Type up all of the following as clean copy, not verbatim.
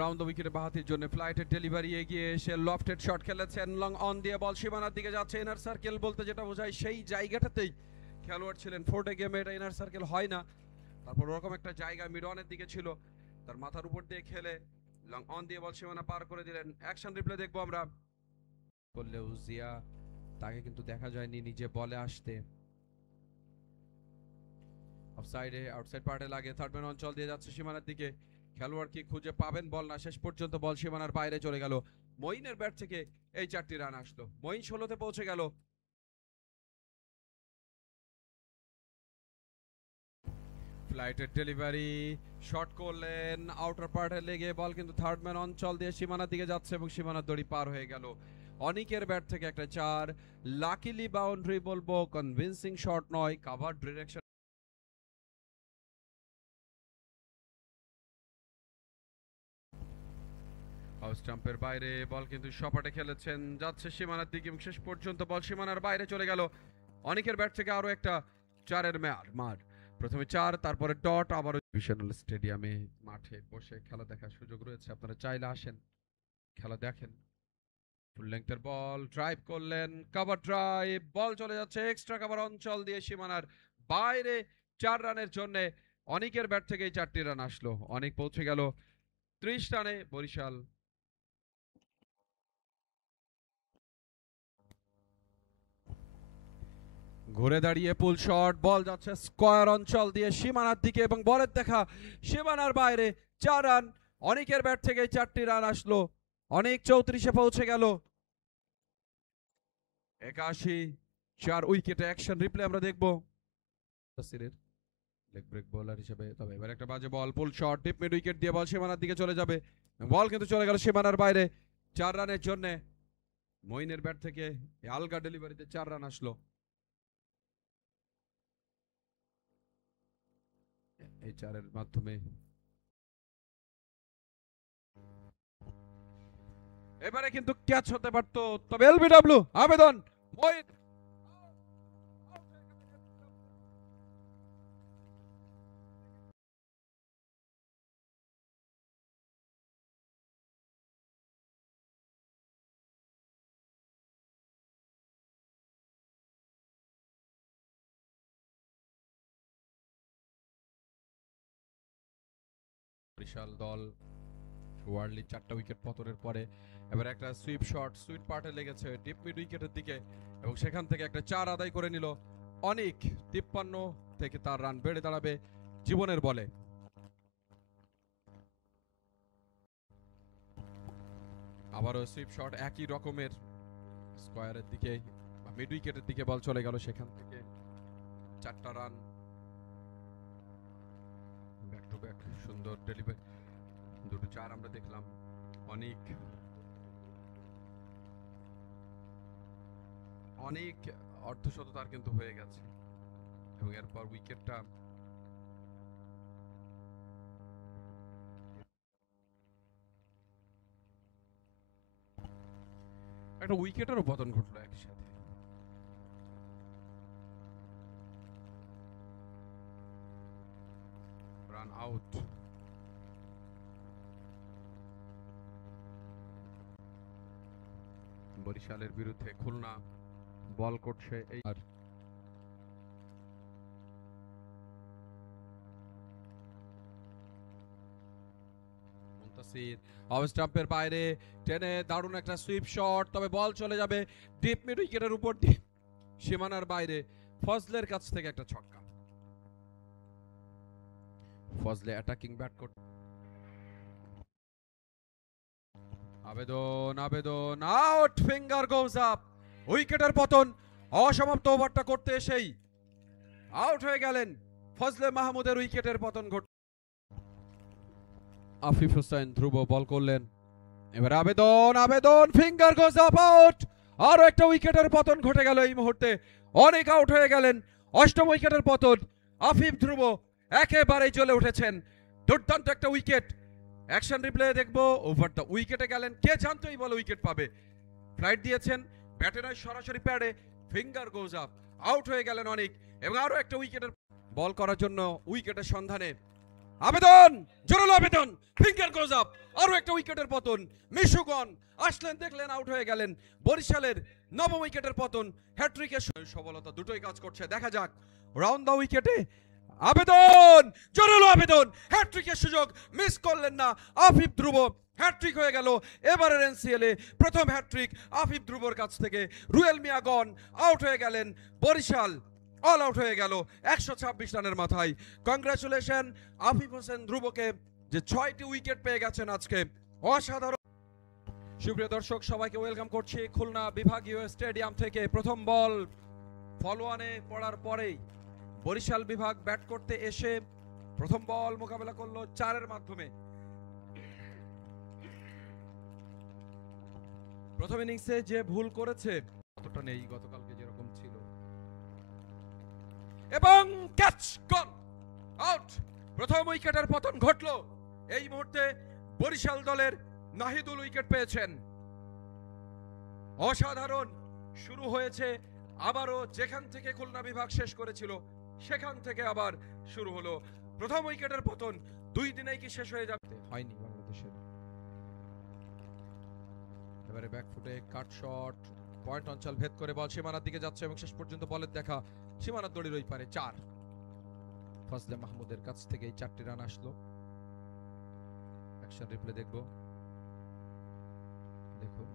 Round the উইকেটে বাহাতির জন্য ফ্লাইটের ডেলিভারি এগিয়ে এসে লফটেড শট খেলেছেন, লং অন দিয়ে বল সীমানার দিকে যাচ্ছে। ইনার সার্কেল বলতে যেটা বোঝায় সেই জায়গাটাতেই খেলোয়াড় ছিলেন। 4 ডে গেমে এটা ইনার সার্কেল হয় না, তারপর ওরকম একটা জায়গা মিড অনের দিকে ছিল, তার মাথার উপর দিয়ে খেলে লং অন দিয়ে বল সীমানা পার করে দিলেন। অ্যাকশন রিপ্লে দেখবো আমরা। করলেও জিয়া তাকে কিন্তু দেখা যায়নি নিজে বলে আসতে। অফসাইডে আউটসাইড পার্টে লাগে, থার্ড ম্যান অঞ্চল দিয়ে যাচ্ছে সীমানার দিকে। খেলোয়াড় কি খুঁজে পাবেন বল না, শেষ পর্যন্ত বল সীমানার বাইরে চলে গেল। মঈনের ব্যাট থেকে এই 4টি রান আসলো। মঈন 16তে পৌঁছে গেল। ফ্লাইটের ডেলিভারি শট করলেন, আউটার পার্টে লেগে বল কিন্তু থার্ড ম্যান অঞ্চল দিয়ে সীমানার দিকে যাচ্ছে এবং সীমানার দড়ি পার হয়ে গেল। অনিকের ব্যাট থেকে একটা 4, লাকিলি বাউন্ডারি বলবো, কনভিন্সিং শট নয়, কভার ডিরেকশন। স্টাম্পের বাইরে বল কিন্তু সপাটে খেলেছেন, যাচ্ছে সীমানার দিকে এবং শেষ পর্যন্ত বল সীমানার বাইরে চলে গেল। অনেকের ব্যাট থেকে আরো একটা 4-এর মার, প্রথমে 4 তারপরে ডট। আবারও ডিভিশনাল স্টেডিয়ামে মাঠে বসে খেলা দেখার সুযোগ রয়েছে, আপনারা চাইলে আসেন খেলা দেখেন। ফুল লেংথের বল ড্রাইভ করলেন, কভার ড্রাইভ, বল চলে যাচ্ছে এক্সট্রা কভার অঞ্চল দিয়ে সীমানার বাইরে 4 রানের জন্য। অনেকের ব্যাট থেকে 4টি রান আসলো। অনেক পৌঁছে গেল 30 রানে। বরিশাল ঘুরে দাঁড়িয়ে পুল শট, বল যাচ্ছে স্কয়ার অঞ্চল দিয়ে সীমানার দিকে এবং বলের দেখা সীমানার বাইরে 4 রান। অনেকের ব্যাট থেকে 4টি রান আসলো। অনেক 34-এ পৌঁছে গেল। 81 4 উইকেটে। অ্যাকশন রিপ্লে আমরা দেখবো লেগ ব্রেক বোলার হিসেবে। তবে এবার একটা বাজে ball, pull shot, deep mid wicket দিয়ে বল সীমানার দিকে চলে যাবে। বল কিন্তু চলে গেল সীমানার বাইরে 4 রানের জন্য। মঈনের ব্যাট থেকে আলগা ডেলিভারিতে 4 রান আসলো। এই 4-এর মাধ্যমে এবারে কিন্তু ক্যাচ হতে পারতো, তবে এলবিডব্লিউ আবেদন। মঈন বিশাল দল ওয়ার্ল্ডলি 4টা উইকেট পতনের পরে এবার একটা সুইপ শট সুইট পার্টে লেগেছে ডিপ মিড উইকেটের দিকে এবং সেখান থেকে একটা 4 আদায় করে নিল অনেক। 53 থেকে তার রান বেড়ে দাঁড়াবে জীবনের বলে। আবারও সুইপ শট একই রকমের, স্কয়ারের দিকে মিড উইকেটের দিকে বল চলে গেল, সেখান থেকে 4টা রান। ব্যাক টু ব্যাক সুন্দর ডেলিভারি, দুটো 4 আমরা দেখলাম। অনেক অনেক অর্ধশততার কিন্তু হয়ে গেছে এবং এরপর উইকেটটা একটা উইকেটেরও পতন ঘটলো একসাথে। Run out. বরিশালের বিরুদ্ধে খুলনা বল করছে এই আর মুনতাসির অফ স্টাম্পের বাইরে টেনে দারুণ একটা সুইপ শট, তবে বল চলে যাবে ডিপ মিড উইকেটের উপর দিয়ে সীমানার বাইরে। ফজলের কাছ থেকে একটা ছক্কা। ফজলে অ্যাটাকিং ব্যাট করতে, আবেদন আবেদন আউট, ফিঙ্গার গোজ আপ। উইকেটের পতন, অসমাপ্ত ওভারটা করতে এসেই আউট হয়ে গেলেন ফজলে মাহমুদের। উইকেটের পতন ঘট। আফিফ হোসেন ধ্রুব বল করলেন, এবার আবেদন আবেদন, ফিঙ্গার গোজ আপ, আউট। আরো একটা উইকেটের পতন ঘটে গেল এই মুহূর্তে। অনেক আউট হয়ে গেলেন। 8ম উইকেটের পতন। আফিফ ধ্রুব একেবারেই চলে উঠেছেন। দুর্দান্ত একটা উইকেট। অ্যাকশন রিপ্লে দেখবো। ওভার দ্য উইকেটে গেলেন, কে জানতো এই বলে উইকেট পাবে। ফ্লাইট দিয়েছেন, ব্যাটে নয় সরাসরি প্যাডে, ফিঙ্গার গোজ আপ, আউট হয়ে গেলেন অনেক। এবং আরো একটা উইকেটের বল করার জন্য উইকেটের সন্ধানে আবেদন, জোরালো আবেদন, ফিঙ্গার গোজ আপ, আরো একটা উইকেটের পতন। মিশুগন আসলেন, দেখলেন, আউট হয়ে গেলেন। বরিশালের নবম উইকেটের পতন। হ্যাট্রিকের সফলতা দুটোই কাজ করছে, দেখা যাক। রাউন্ড দা উইকেটে আবেদন, জোরালো আবেদন, হ্যাট্রিকের সুযোগ মিস করলেন না আফিফ ধ্রুব। হ্যাট্রিক হয়ে গেল এবারের এনসিএল এ প্রথম হ্যাট্রিক আফিফ ধ্রুবর কাছ থেকে। রুয়েল মিয়া গন, আউট হয়ে গেলেন। বরিশাল অল আউট হয়ে গেল 126 রানের মাথায়। কংগ্রাচুলেশন আফিফ হোসেন ধ্রুবকে, যে 6টি উইকেট পেয়ে গেছেন আজকে, অসাধারণ। সুপ্রিয় দর্শক, সবাইকে ওয়েলকাম করছি খুলনা বিভাগীয় স্টেডিয়াম থেকে। প্রথম বল ফলোয়ানে পড়ার পরেই বরিশাল বিভাগ ব্যাট করতে এসে প্রথম বল মোকাবেলা করলো 4-এর মাধ্যমে। প্রথম ইনিংসে যে ভুল করেছে অতটা নেই গতকালকে যেরকম ছিল, এবং ক্যাচ গন, আউট। প্রথম উইকেটের পতন ঘটলো। এই মুহূর্তে বরিশাল দলের নাহিদুল উইকেট পেয়েছেন। অসাধারণ শুরু হয়েছে আবারও, যেখান থেকে খুলনা বিভাগ শেষ করেছিল সেখান থেকে আবার শুরু হলো। প্রথম উইকেটের পতন 2 দিনেই কি শেষ হয়ে যাবে? হয়নি বাংলাদেশের। এবারে ব্যাকফুটে কাট শট, পয়েন্ট অঞ্চল ভেদ করে বল সীমানার দিকে যাচ্ছে এবং শেষ পর্যন্ত বলের দেখা সীমানার দড়ির ওই পারে 4। ফজলে মাহমুদের কাছ থেকে এই 4টি রান আসলো। অ্যাকশন রিপ্লে দেখবো, দেখুন।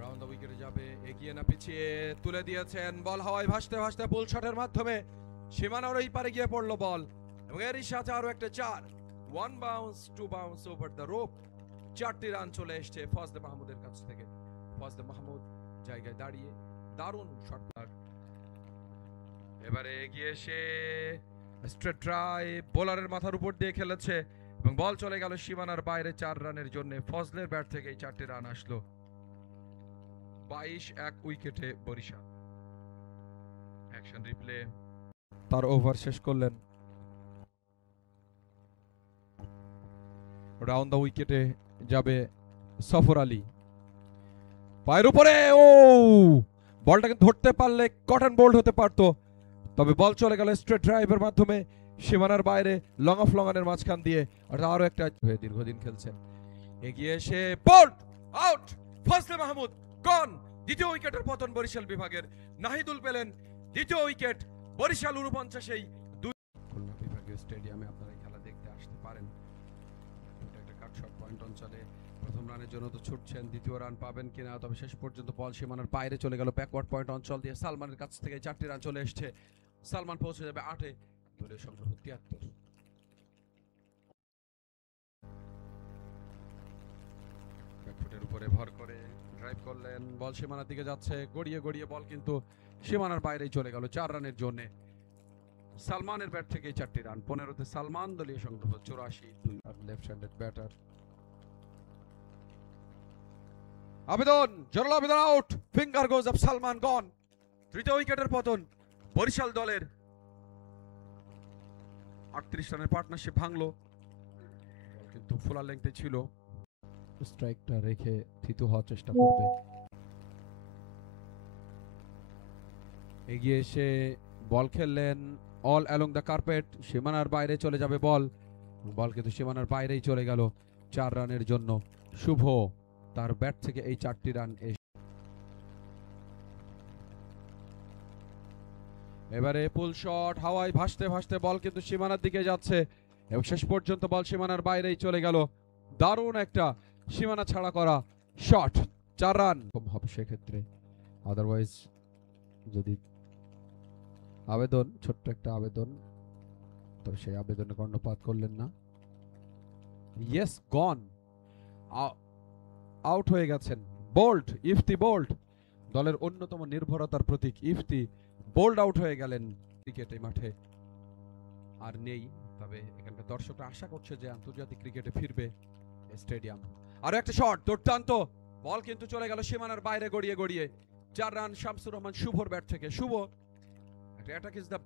রাউন্ড দ্য উইকেটে যাবে, এগিয়ে না পিছিয়ে তুলে দিয়েছেন। বল হাওয়ায় ভাসতে ভাসতে পুল শটের মাধ্যমে সীমানার ওই পারে গিয়ে পড়লো বল, এবং এরই সাথে আরো একটা 4। 1 bounce, 2 bounce over the rope. 4টি রান চলে এসছে ফজলে মাহমুদের কাছ থেকে। ফজলে মাহমুদ জায়গায় দাঁড়িয়ে দারুণ শট। এবারে এগিয়ে এসে স্ট্রেট ট্রাই, বোলারের মাথার উপর দিয়ে খেলেছে এবং বল চলে গেল সীমানার বাইরে 4 রানের জন্য। ফজলের ব্যাট থেকে এই 4টি রান আসলো। 22-1 উইকেটে বরিশাল। অ্যাকশন রিপ্লে, তার ওভার শেষ করলেন। রাউন্ড দা উইকেটে যাবে সফর আলী, পায়ের উপরে। ও বলটাকে ধরতে পারলে কটন বোল্ড হতে পারতো, তবে বল চলে গেল স্ট্রেট ড্রাইভের মাধ্যমে সীমানার বাইরে, লং অফ লঙ্গানের মাঝখান দিয়ে। অর্থাৎ আরো একটা হয়ে দীর্ঘদিন খেলছেন। এগিয়ে এসে বোল্ড, আউট। ফজলে মাহমুদ গন। দ্বিতীয় উইকেটের পতন বরিশাল বিভাগের। নাহিদুল পেলেন দ্বিতীয় উইকেট। বরিশাল 49-এই 2। খুলনা বিভাগীয় স্টেডিয়ামে আপনারা খেলা দেখতে আসতে পারেন। একটা কাট শট পয়েন্ট অঞ্চলে প্রথম রানের জন্য তো ছুটছেন, দ্বিতীয় রান পাবেন কিনা, তবে শেষ পর্যন্ত বল সীমানার বাইরে চলে গেল। ব্যাকওয়ার্ড পয়েন্ট অঞ্চল দিয়ে সালমানের কাছ থেকে 4টি রান চলে এসছে। সালমান পৌঁছে যাবে 8-এ, দলীয় সংগ্রহ 73। ব্যাকফুটের উপরে ভর করে ড্রাইভ করলেন, বল সীমানার দিকে যাচ্ছে, গড়িয়ে গড়িয়ে বল কিন্তু সীমানার বাইরেই চলে গেল 4 রানের জন্য। সালমানের ব্যাট থেকে 4টি রান। 15-তে সালমান, দলীয় সংগ্রহ 84। আর লেফট হ্যান্ডেড ব্যাটার। আবেদন, জোরালো আবেদন, out. Finger goes up, Salman gone. তৃতীয় উইকেটের পতন বরিশাল দলের। 38 রানের পার্টনারশিপ ভাঙলো, কিন্তু ফুলার লেংথে ছিল। স্ট্রাইকটা রেখে থিতু হওয়ার চেষ্টা করবে। এগিয়ে এসে বল খেললেন অল অ্যালং দ্য কার্পেট, সীমানার বাইরে চলে যাবে বল। বল কিন্তু সীমানার বাইরেই চলে গেল 4 রানের জন্য। শুভ, তার ব্যাট থেকে এই 4টি রান। এবারে পুল শট, হাওয়ায় ভাসতে ভাসতে বল কিন্তু সীমানার দিকে যাচ্ছে এবং শেষ পর্যন্ত বল সীমানার বাইরেই চলে গেল। দারুণ একটা সীমানা ছাড়া করা শট। 4 রান হবে সেক্ষেত্রে। আদারওয়াইজ যদি আবেদন, ছোট্ট একটা আবেদন, তো সেই আবেদনে কর্ণপাত করলেন না। ইয়েস, গন, আউট হয়ে গেছেন। বোল্ট, ইফতি বোল্ট, দলের অন্যতম নির্ভরতার প্রতীক ইফতি বোল্ড আউট হয়ে গেলেন। ক্রিকেটে মাঠে আর নেই, তবে এখানকার দর্শকরা আশা করছে যে আন্তর্জাতিক ক্রিকেটে ফিরবে স্টেডিয়াম। আরো একটা শট, দুর্দান্ত বল কিন্তু চলে গেল সীমানার বাইরে গড়িয়ে গড়িয়ে। 4 রান শামসুর রহমান শুভর ব্যাট থেকে। শুভ, অ্যাটাক ইজ দ্য